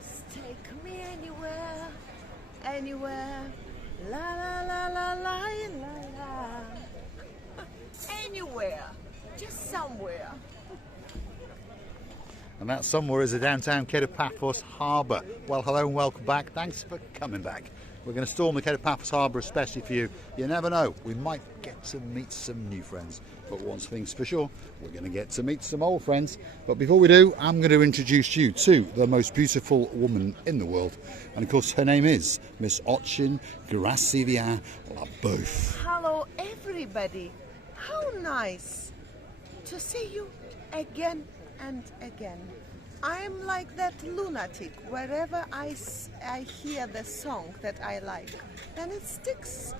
Just take me anywhere, anywhere. La la la la la la la. Anywhere, just somewhere. And that somewhere is the downtown Kato Paphos Harbour. Well, hello and welcome back. Thanks for coming back. We're going to storm the Kato Paphos Harbour especially for you. You never know, we might get to meet some new friends. But one thing's for sure, we're going to get to meet some old friends. But before we do, I'm going to introduce you to the most beautiful woman in the world. And of course, her name is Miss Ochin Gracivia Laboeuf. Hello, everybody. How nice to see you again and again. I'm like that lunatic. Wherever I hear the song that I like, then it sticks.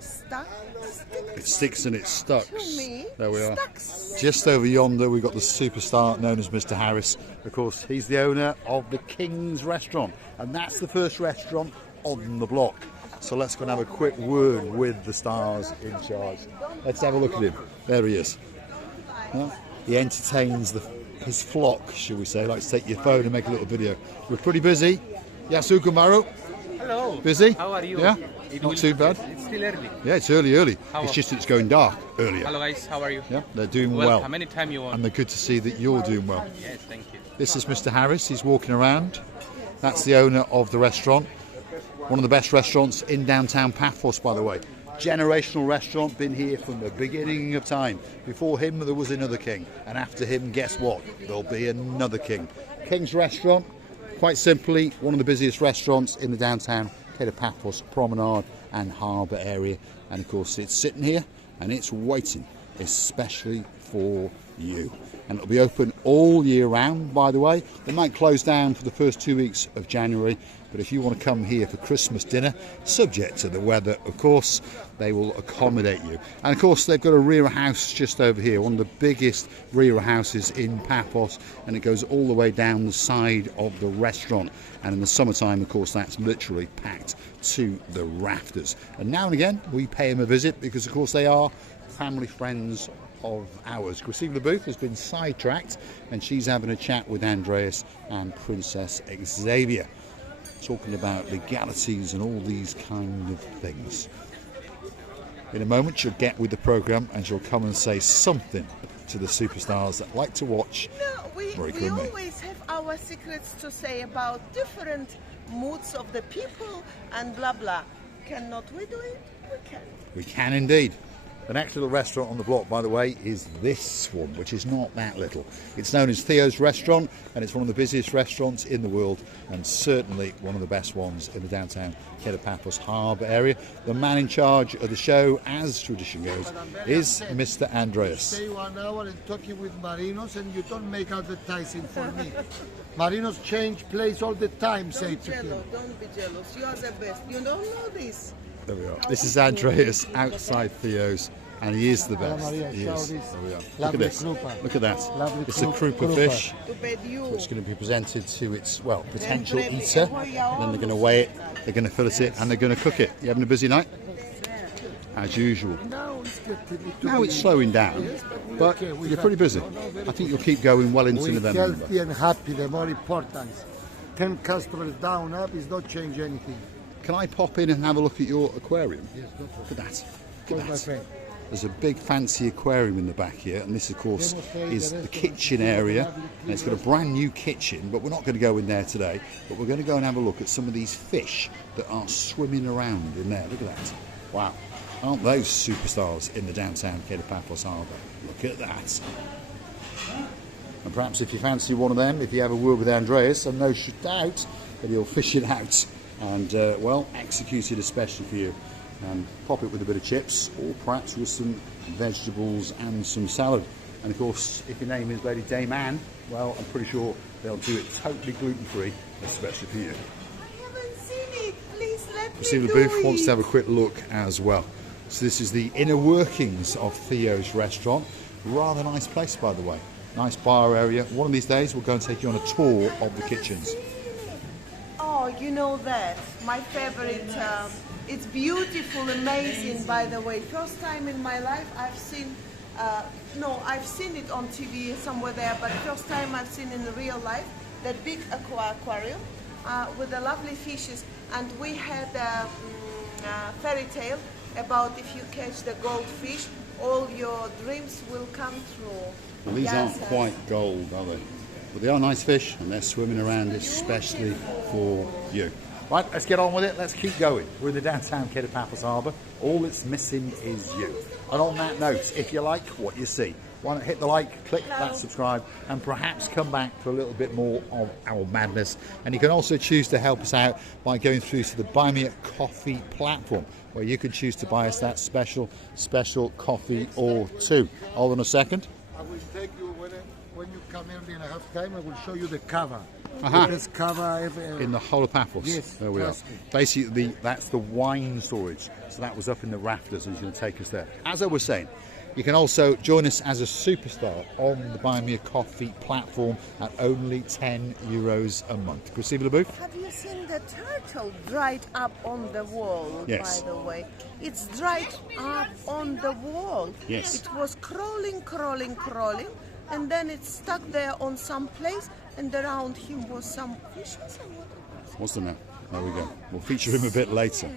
It sticks and it stucks. To me, there we are. Stucks. Just over yonder, we've got the superstar known as Mr. Harris. Of course, he's the owner of the King's Restaurant, and that's the first restaurant on the block. So let's go and have a quick word with the stars in charge. Let's have a look at him. There he is. He entertains his flock, shall we say. Like to take your phone and make a little video. We're pretty busy. Yasuku Maru. Hello. Busy? How are you? Yeah? Not too bad. It's still early. Yeah, it's early. It's just it's going dark earlier. Hello guys, how are you? Yeah, they're doing Welcome well. anytime you want. And they're good to see that you're doing well. Yes, thank you. This is Mr. Harris. He's walking around. That's the owner of the restaurant. One of the best restaurants in downtown Paphos, by the way. Generational restaurant, been here from the beginning of time. Before him there was another king, and after him, guess what? There'll be another king. King's Restaurant, quite simply, one of the busiest restaurants in the downtown Kato Paphos promenade and harbour area. And of course it's sitting here and it's waiting, especially for you. And it'll be open all year round, by the way. They might close down for the first 2 weeks of January, but if you want to come here for Christmas dinner, subject to the weather, of course, they will accommodate you. And of course, they've got a rear house just over here, one of the biggest rear houses in Paphos, and it goes all the way down the side of the restaurant. And in the summertime, of course, that's literally packed to the rafters. And now and again, we pay them a visit because, of course, they are family friends of ours. Gracivia Laboeuf has been sidetracked and she's having a chat with Andreas and Princess Xavier, talking about legalities and all these kind of things. In a moment she'll get with the programme and she'll come and say something to the superstars that like to watch. No, we Marika and me. always have our secrets to say about different moods of the people and blah blah. Cannot we do it? We can. We can indeed. The next little restaurant on the block, by the way, is this one, which is not that little. It's known as Theo's Restaurant, and it's one of the busiest restaurants in the world, and certainly one of the best ones in the downtown Kato Paphos Harbour area. The man in charge of the show, as tradition goes, is Mr. Andreas. Stay 1 hour and talking with Marinos, and you don't make advertising for me. Marinos change place all the time, say to him. Don't be jealous. You are the best. You don't know this. There we are. This is Andreas outside Theo's, and he is the best. He is. There we are. Look at this. Look at that. It's a crouper fish, which is going to be presented to its, well, potential eater. And then they're going to weigh it, they're going to fillet it, and they're going to cook it. You having a busy night? As usual. Now it's slowing down, but you're pretty busy. I think you'll keep going well into November. Healthy and happy, the more important. 10 customers down, up is not change anything. Can I pop in and have a look at your aquarium? Yes, go for Look at that. it. Look My at friend. that. There's a big fancy aquarium in the back here, and this of course is the kitchen area, and it's got a brand new kitchen, but we're not going to go in there today, but we're going to go and have a look at some of these fish that are swimming around in there. Look at that. Wow. Aren't those superstars in the downtown Kato Paphos Harbour? Look at that. And perhaps if you fancy one of them, if you have a word with Andreas, and no doubt that he'll fish it out and, well, execute it especially for you. And pop it with a bit of chips, or perhaps with some vegetables and some salad. And of course, if your name is Lady Dame Anne, well, I'm pretty sure they'll do it totally gluten-free, especially for you. I haven't seen it. Please let me Gracivia do Laboeuf it. wants to have a quick look as well. So this is the inner workings of Theo's Restaurant. Rather nice place, by the way. Nice bar area. One of these days, we'll go and take you on a tour of the kitchens. Oh, you know that. My favorite. It's beautiful, amazing, by the way. First time in my life I've seen, no, I've seen it on TV somewhere there, but first time I've seen in real life, that big aquarium with the lovely fishes. And we had a fairy tale about if you catch the goldfish, all your dreams will come true. Well, these aren't quite gold, are they? But they are nice fish, and they're swimming around especially for you. Right, let's get on with it. Let's keep going. We're in the downtown Kato Paphos Harbour. All that's missing is you. And on that note, if you like what you see, why not hit the like, click that subscribe, and perhaps come back for a little bit more of our madness. And you can also choose to help us out by going through to the Buy Me a Coffee platform, where you can choose to buy us that special coffee or two. Hold on a second. I will take you when you come early and I have time. I will show you the cava. Uh-huh. The best cava ever. In the whole of Paphos. Yes, there we are. Basically, that's the wine storage. So that was up in the rafters, and he's going to take us there. As I was saying, you can also join us as a superstar on the Buy Me a Coffee platform at only €10 a month. Proceed with the booth. Have you seen the turtle dried up on the wall, Yes. by the way? It's dried up on the wall. Yes. It was crawling, and then it's stuck there on some place, and around him was some fishes and what it was. What's the name? There we go. We'll feature him a bit later.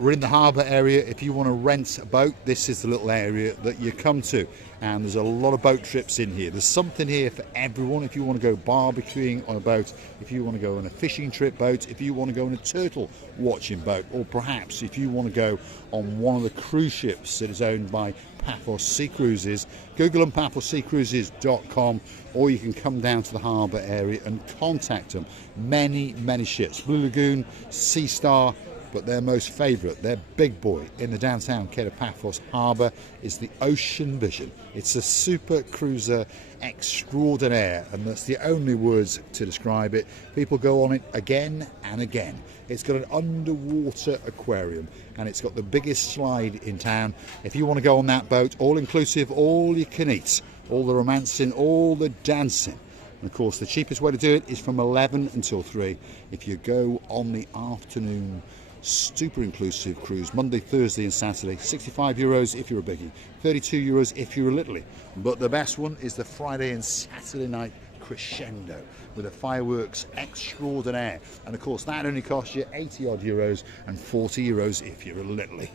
We're in the harbour area. If you want to rent a boat, this is the little area that you come to. And there's a lot of boat trips in here. There's something here for everyone. If you want to go barbecuing on a boat, if you want to go on a fishing trip boat, if you want to go on a turtle watching boat, or perhaps if you want to go on one of the cruise ships that is owned by Paphos Sea Cruises, Google them, paphosseacruises.com, or you can come down to the harbour area and contact them. Many ships. Blue Lagoon, Sea Star, but their most favourite, their big boy in the downtown Kato Paphos Harbour is the Ocean Vision. It's a super cruiser extraordinaire, and that's the only words to describe it. People go on it again and again. It's got an underwater aquarium, and it's got the biggest slide in town. If you want to go on that boat, all inclusive, all you can eat, all the romancing, all the dancing. And of course, the cheapest way to do it is from 11 until 3. If you go on the afternoon super inclusive cruise, Monday, Thursday and Saturday, €65 if you're a biggie, €32 if you're a littlie. But the best one is the Friday and Saturday night crescendo with the fireworks extraordinaire. And of course, that only costs you 80 odd euros and €40 if you're a littlie.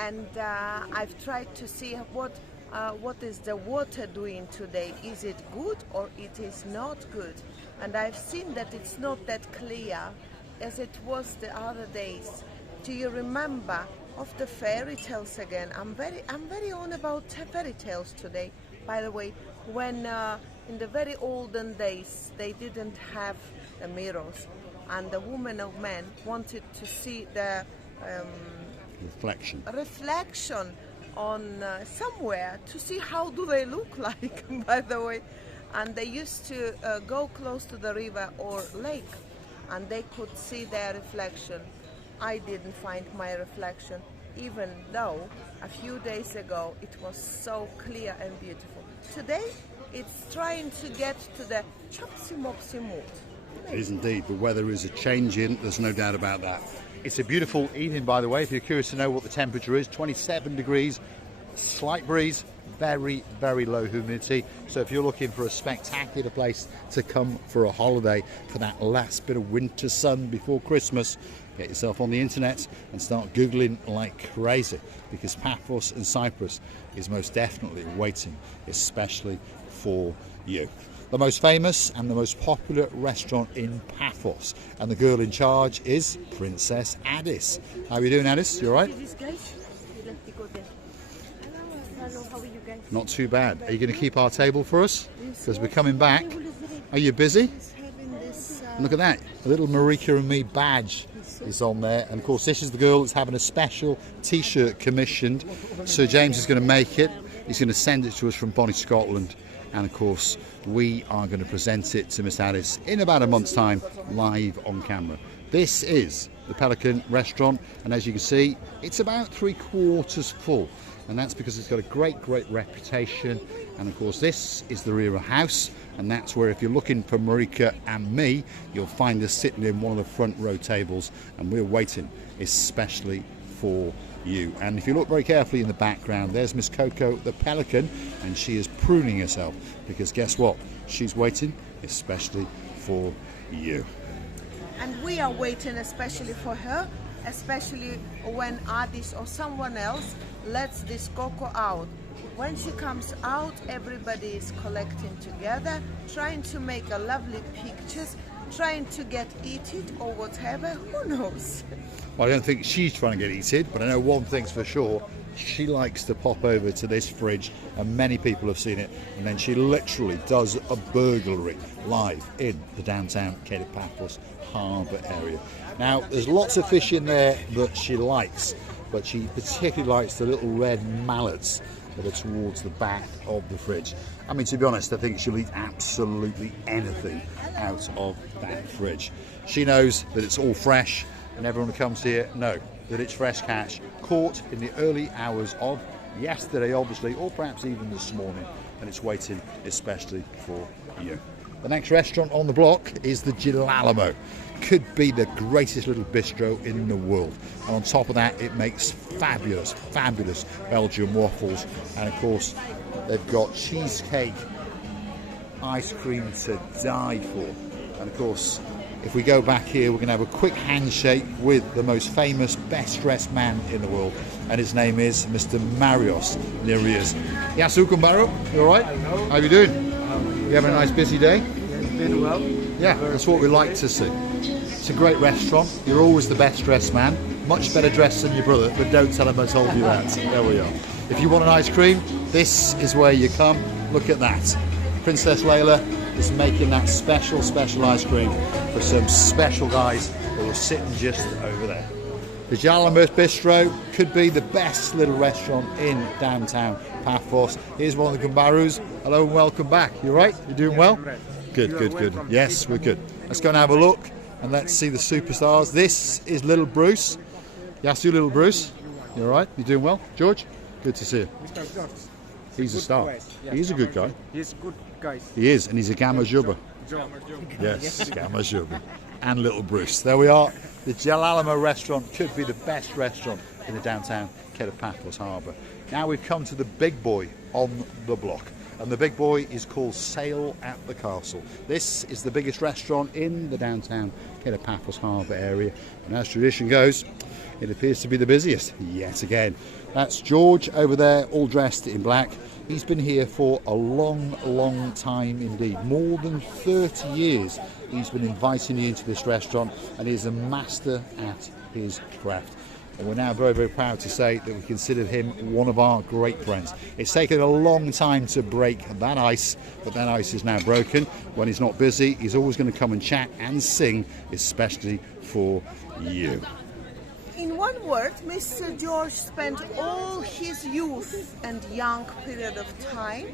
And I've tried to see what is the water doing today. Is it good or it is not good? And I've seen that it's not that clear as it was the other days. Do you remember of the fairy tales again? I'm very on about fairy tales today. By the way, when in the very olden days they didn't have the mirrors, and the woman of man wanted to see the reflection on somewhere to see how do they look like, by the way. And they used to go close to the river or lake, and they could see their reflection. I didn't find my reflection, even though a few days ago it was so clear and beautiful. Today it's trying to get to the chopsy-mopsy mood. It is indeed. The weather is a changing, there's no doubt about that. It's a beautiful evening, by the way. If you're curious to know what the temperature is, 27 degrees, slight breeze, very low humidity. So if you're looking for a spectacular place to come for a holiday, for that last bit of winter sun before Christmas, get yourself on the internet and start Googling like crazy, because Paphos and Cyprus is most definitely waiting, especially for you. The most famous and the most popular restaurant in Paphos, and the girl in charge is Princess Addis. How are you doing, Addis? You all right? Hello, how are you guys? Not too bad. Are you going to keep our table for us? Because we're coming back. Are you busy? Look at that. A little Marika and me badge is on there. And of course, this is the girl that's having a special t-shirt commissioned. Sir James is going to make it. He's going to send it to us from Bonnie, Scotland. And of course, we are going to present it to Miss Addis in about a month's time, live on camera. This is the Pelican Restaurant, and as you can see, it's about 3/4 full. And that's because it's got a great reputation. And of course, this is the rear house, and that's where, if you're looking for Marika and me, you'll find us sitting in one of the front row tables, and we're waiting especially for you. And if you look very carefully in the background, there's Miss Coco the Pelican, and she is pruning herself, because guess what? She's waiting especially for you. and we are waiting especially for her, especially when Addis or someone else lets this cocoa out. When she comes out, everybody is collecting together, trying to make a lovely pictures, trying to get eaten or whatever, who knows? Well, I don't think she's trying to get eaten, but I know one thing's for sure. She likes to pop over to this fridge, and many people have seen it, and then she literally does a burglary live in the downtown Kato Paphos Harbour area. Now, there's lots of fish in there that she likes, but she particularly likes the little red mallards that are towards the back of the fridge. I mean, to be honest, I think she'll eat absolutely anything out of that fridge. She knows that it's all fresh, and everyone who comes here know that it's fresh catch, caught in the early hours of yesterday, obviously, or perhaps even this morning, and it's waiting especially for you. The next restaurant on the block is the Gelato. Could be the greatest little bistro in the world, and on top of that it makes fabulous Belgian waffles, and of course they've got cheesecake ice cream to die for. And of course, if we go back here, we're going to have a quick handshake with the most famous, best dressed man in the world, and his name is Mr. Marios. There he is. Yasu Kumbaro, you alright? How are you doing? You having a nice busy day? It's been well. Yeah, that's what we like to see. It's a great restaurant. You're always the best dressed man. Much better dressed than your brother, but don't tell him I told you that. There we are. If you want an ice cream, this is where you come. Look at that. Princess Layla is making that special ice cream for some special guys who are sitting just over there. The Gelato and Bistro could be the best little restaurant in downtown Paphos. Here's one of the Gumbarus. Hello and welcome back. You right? You doing well? Good. Yes, we're good. Let's go and have a look, and let's see the superstars. This is little Bruce. Yasu, little Bruce. You all right? You doing well? George? Good to see you. Mr. George. He's a star. He's a good guy. He's good guy. He is, and he's a Gamma Juba. Yes, Gamma Juba. And little Bruce. There we are. The Gelato restaurant could be the best restaurant in the downtown Kato Paphos Harbour. Now we've come to the big boy on the block. And the big boy is called Sail at the Castle. This is the biggest restaurant in the downtown Kato Paphos Harbour area. And as tradition goes, it appears to be the busiest yet again. That's George over there, all dressed in black. He's been here for a long time indeed. More than 30 years he's been inviting you into this restaurant, and he's a master at his craft. And we're now very proud to say that we consider him one of our great friends. It's taken a long time to break that ice, but that ice is now broken. When he's not busy, he's always going to come and chat and sing, especially for you. In one word, Mr. George spent all his youth and young period of time,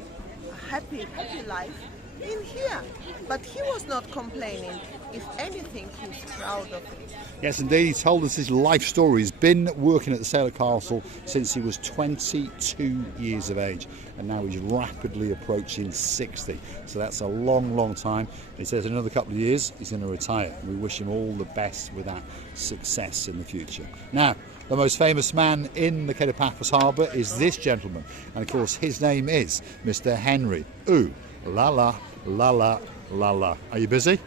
a happy life, in here. But he was not complaining. If anything, he's proud of it. Yes, indeed. He told us his life story. He's been working at the Sailor Castle since he was 22 years of age, and now he's rapidly approaching 60. So that's a long time. He says in another couple of years he's going to retire. We wish him all the best with that success in the future. Now, the most famous man in the Kato Paphos Harbour is this gentleman, and of course his name is Mr. Henry. Ooh, la la. Are you busy?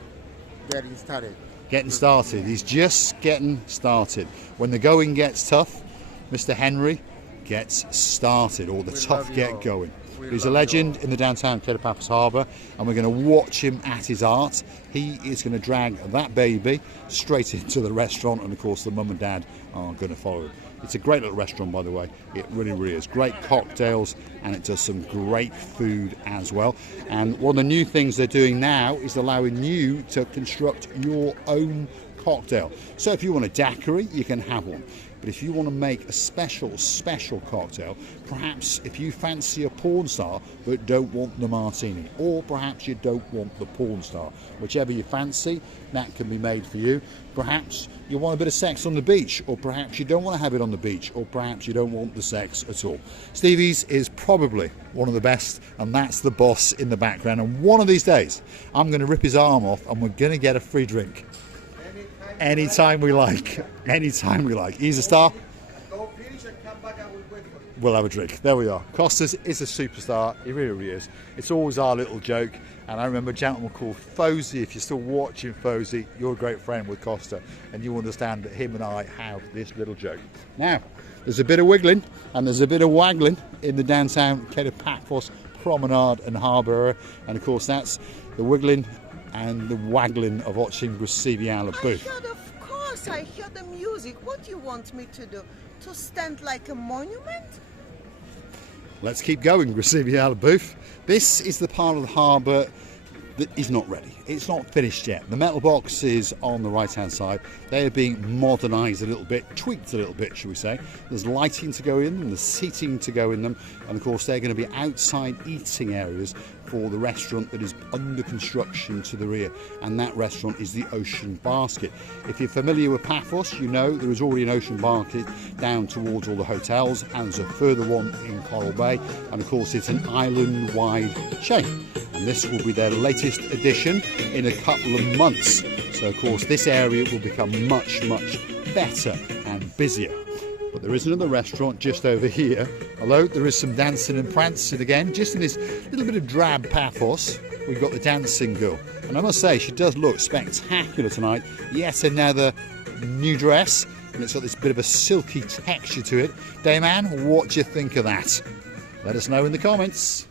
Getting started. Getting started. He's just getting started. When the going gets tough, Mr. Henry gets started, or the tough get going. He's a legend in the downtown Kato Paphos Harbour, and we're going to watch him at his art. He is going to drag that baby straight into the restaurant, and of course the mum and dad are going to follow him. It's a great little restaurant, by the way. It really is. Great cocktails, and it does some great food as well. And one of the new things they're doing now is allowing you to construct your own cocktail. So if you want a daiquiri, you can have one. But if you want to make a special cocktail, perhaps if you fancy a porn star but don't want the martini, or perhaps you don't want the porn star, whichever you fancy, that can be made for you. Perhaps you want a bit of sex on the beach, or perhaps you don't want to have it on the beach, or perhaps you don't want the sex at all. Stevie's is probably one of the best, and that's the boss in the background. And one of these days, I'm going to rip his arm off, and we're going to get a free drink. Anytime we like. He's a star. We'll have a drink. There we are. Costas is a superstar. He really is. It's always our little joke. And I remember a gentleman called Fosey. If you're still watching Fosey, you're a great friend with Costa, and you understand that him and I have this little joke. Now, there's a bit of wiggling and there's a bit of waggling in the downtown Kato Paphos promenade and harbour, and of course that's the wiggling and the waggling of watching Gelato booth. Of course, I hear the music. What do you want me to do? To stand like a monument? Let's keep going, Gelato booth. This is the part of the harbour that is not ready. It's not finished yet. The metal boxes on the right hand side, they are being modernised a little bit, tweaked a little bit, shall we say. There's lighting to go in them, there's seating to go in them, and of course they're going to be outside eating areas for the restaurant that is under construction to the rear, and that restaurant is the Ocean Basket. If you're familiar with Paphos, you know there is already an Ocean Basket down towards all the hotels, and there's a further one in Coral Bay, and of course it's an island-wide chain. And this will be their latest addition in a couple of months. So of course this area will become much, much better and busier. But there is another restaurant just over here. Although there is some dancing and prancing again, just in this little bit of drab Paphos, we've got the dancing girl. And I must say, she does look spectacular tonight. Yet another new dress, and it's got this bit of a silky texture to it. Dayman, what do you think of that? Let us know in the comments.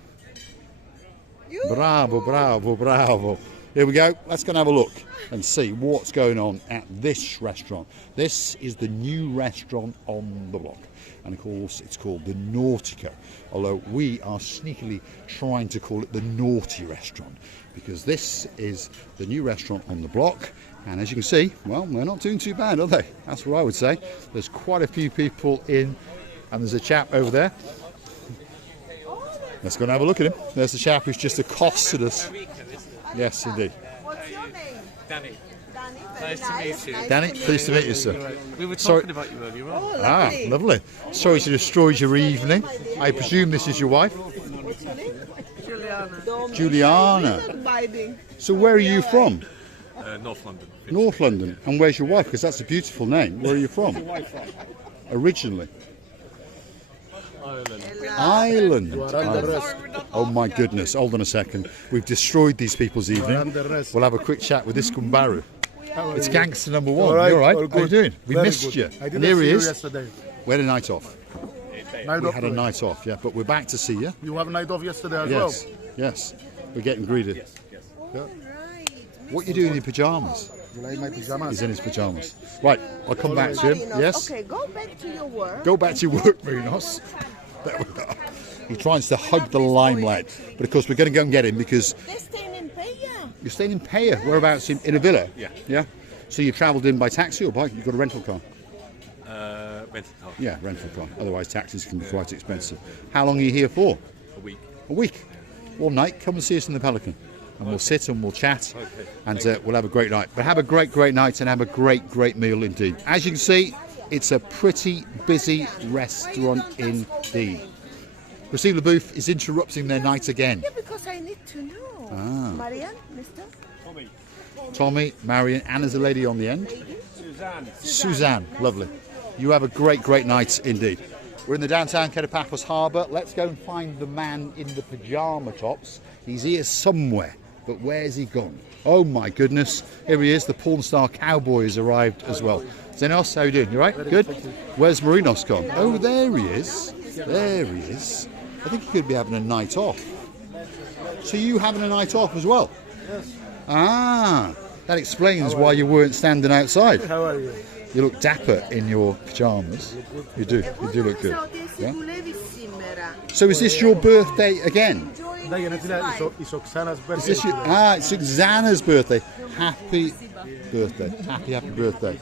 Bravo, bravo, bravo. Here we go. Let's go and have a look and see what's going on at this restaurant. This is the new restaurant on the block. And of course, it's called the Nautico. Although we are sneakily trying to call it the Naughty Restaurant, because this is the new restaurant on the block. And as you can see, well, they're not doing too bad, are they? That's what I would say. There's quite a few people in, and there's a chap over there. Let's go and have a look at him. There's the chap who's just accosted us. Yes, indeed. What's your name? Danny. Danny, Nice to meet you. Danny, pleased to meet you, sir. We were talking about you earlier on. Oh, Ah, lovely. lovely. Sorry to destroy your evening. I presume this is your wife? What's your name? Juliana. Not biting. So where are you from? North London. North London. And where's your wife? Because that's a beautiful name. Where are you from? Originally. Ireland. Ireland. Oh my goodness. Hold on a second. We've destroyed these people's evening. We'll have a quick chat with this Kumbaru. It's gangster number one. All right, You're all right. all How you good. doing? We Very missed good. you. I And didn't here see he you is. yesterday. We had a night off. Night We off had a today. night off, yeah. But we're back to see you. You have a night off yesterday as Yes. Yes. We're getting greedy. Yeah. Right. What are you doing in your pyjamas? well. You like my pajamas? He's in his pyjamas. Right, I'll come back to him. Marinos. Yes? Okay, go back to your work. Go back to your work, Marinos. There we are. He tries to hug the limelight. But of course, we're going to go and get him because They're staying in Paya. you're staying in Paya. Whereabouts? In a villa? Yeah. Yeah? So you travelled in by taxi or bike? You've got a rental car? Rented car. Yeah, rental car. Otherwise, taxis can be quite expensive. How long are you here for? A week. A week. One night. Come and see us in the Pelican. And we'll sit and we'll chat. Okay. And we'll have a great night. But have a great, great night and have a great, great meal indeed. As you can see, it's a pretty busy restaurant indeed. Priscilla Booth is interrupting their night again. Yeah, because I need to know. Ah. Marianne, mister? Tommy, Marion, Anna's a lady on the end. Suzanne, lovely. You have a great, great night indeed. We're in the downtown Kato Paphos Harbour. Let's go and find the man in the pyjama tops. He's here somewhere, but where's he gone? Oh my goodness, here he is. The porn star cowboy has arrived as well. Zenos, how you doing? You right? Good? Where's Marinos gone? Oh, there he is. There he is. I think he could be having a night off. So you having a night off as well? Yes. Ah, that explains why you weren't standing outside. How are you? You look dapper in your pyjamas. You do look good. Yeah? So is this your birthday again? Ναι, γενέθλια is Oksana's Is birthday. this your, it's Xana's birthday. Happy birthday. Happy birthday.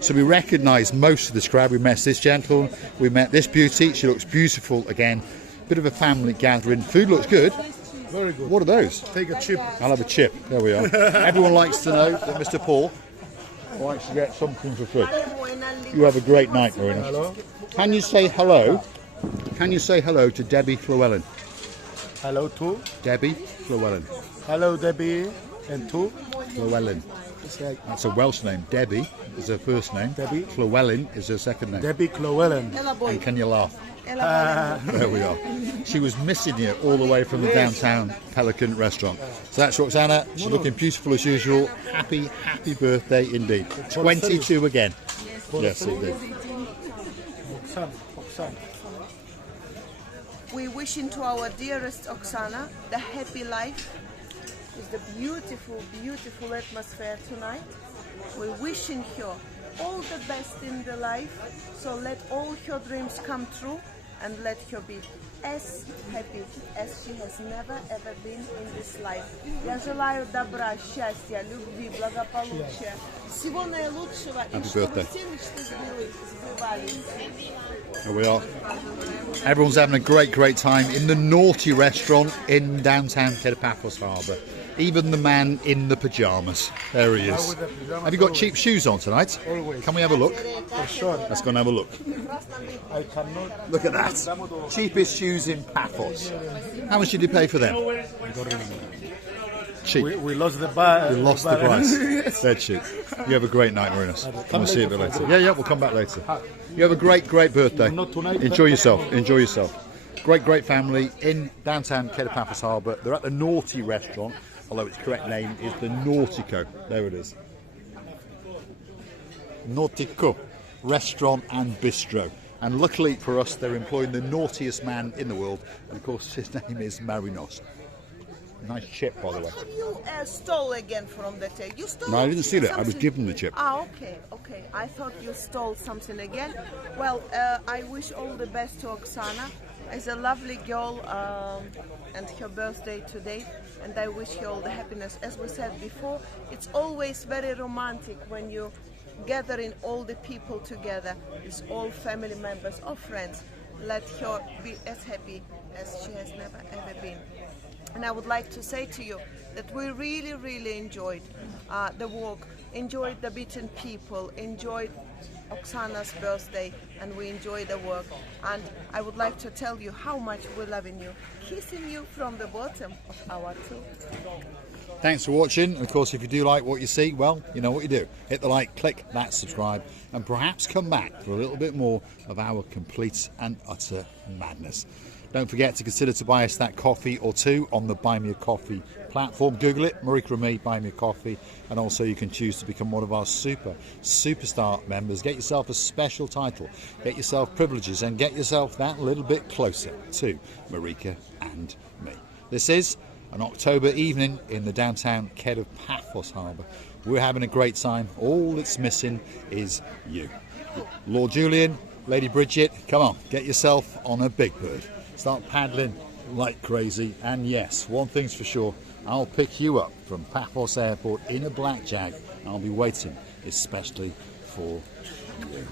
So we recognise most of this crowd. We met this gentleman, we met this beauty. She looks beautiful again. Bit of a family gathering. Food looks good. Very good. What are those? Take a chip. I'll have a chip. There we are. Everyone likes to know that Mr. Paul likes to get something for free. You have a great night, Marina. Hello. Can you say hello? Can you say hello to Debbie Llewellyn? Hello to. Debbie Llewellyn. Hello Debbie and to. Llewellyn. That's a Welsh name. Debbie is her first name. Debbie. Llewellyn is her second name. Debbie Llewellyn. And can you laugh? There we are. She was missing you all the way from the downtown Pelican Restaurant. So that's Roxana. She's looking beautiful as usual. Happy birthday indeed. 22 again. Yes, indeed. We wishing to our dearest Oksana the happy life with the beautiful, beautiful atmosphere tonight. We're wishing her all the best in the life, so let all her dreams come true and let her be as happy as she has never ever been in this life. Я желаю добра, счастья, любви, благополучия, всего наилучшего, и чтобы все мечты сбывались. Here we are. Everyone's having a great time in the Naughty Restaurant in downtown Kato Paphos Harbour. Even the man in the pyjamas. There he is. Have you got cheap shoes on tonight? Always. Can we have a look? For sure. Let's go and have a look. I cannot. Look at that. Cheapest shoes in Paphos. How much did you pay for them? Cheap. We lost the bar. We lost the price. They're cheap. You have a great night, Marinos. And we'll see you a bit later. Yeah, we'll come back later. You have a great birthday. Not tonight. Enjoy yourself. Enjoy yourself. Great family in downtown Kato Paphos Harbour. They're at the Naughty Restaurant, although its correct name is the Nautico. There it is. Nautico Restaurant and Bistro. And luckily for us, they're employing the naughtiest man in the world. And of course, his name is Marinos. Nice chip, by the way. Have you stole again from the table? You stole? No, I didn't steal it. I was something? given the chip. Ah, okay. I thought you stole something again. Well, I wish all the best to Oksana. It's a lovely girl and her birthday today, and I wish her all the happiness. As we said before, it's always very romantic when you gathering all the people together, it's all family members or friends. Let her be as happy as she has never ever been. And I would like to say to you that we really enjoyed the walk, enjoyed the beaten people, enjoyed Oksana's birthday, and we enjoyed the work. And I would like to tell you how much we're loving you, kissing you from the bottom of our teeth. Thanks for watching. And of course, if you do like what you see, well, you know what you do. Hit the like, click that subscribe, and perhaps come back for a little bit more of our complete and utter madness. Don't forget to consider to buy us that coffee or two on the Buy Me a Coffee platform. Google it, Marika and me, Buy Me a Coffee. And also you can choose to become one of our superstar members. Get yourself a special title, get yourself privileges, and get yourself that little bit closer to Marika and me. This is an October evening in the downtown Kato Paphos Harbour. We're having a great time. All that's missing is you. Lord Julian, Lady Bridget, come on, get yourself on a big bird. Start paddling like crazy, and yes, one thing's for sure, I'll pick you up from Paphos Airport in a blackjack. I'll be waiting especially for you.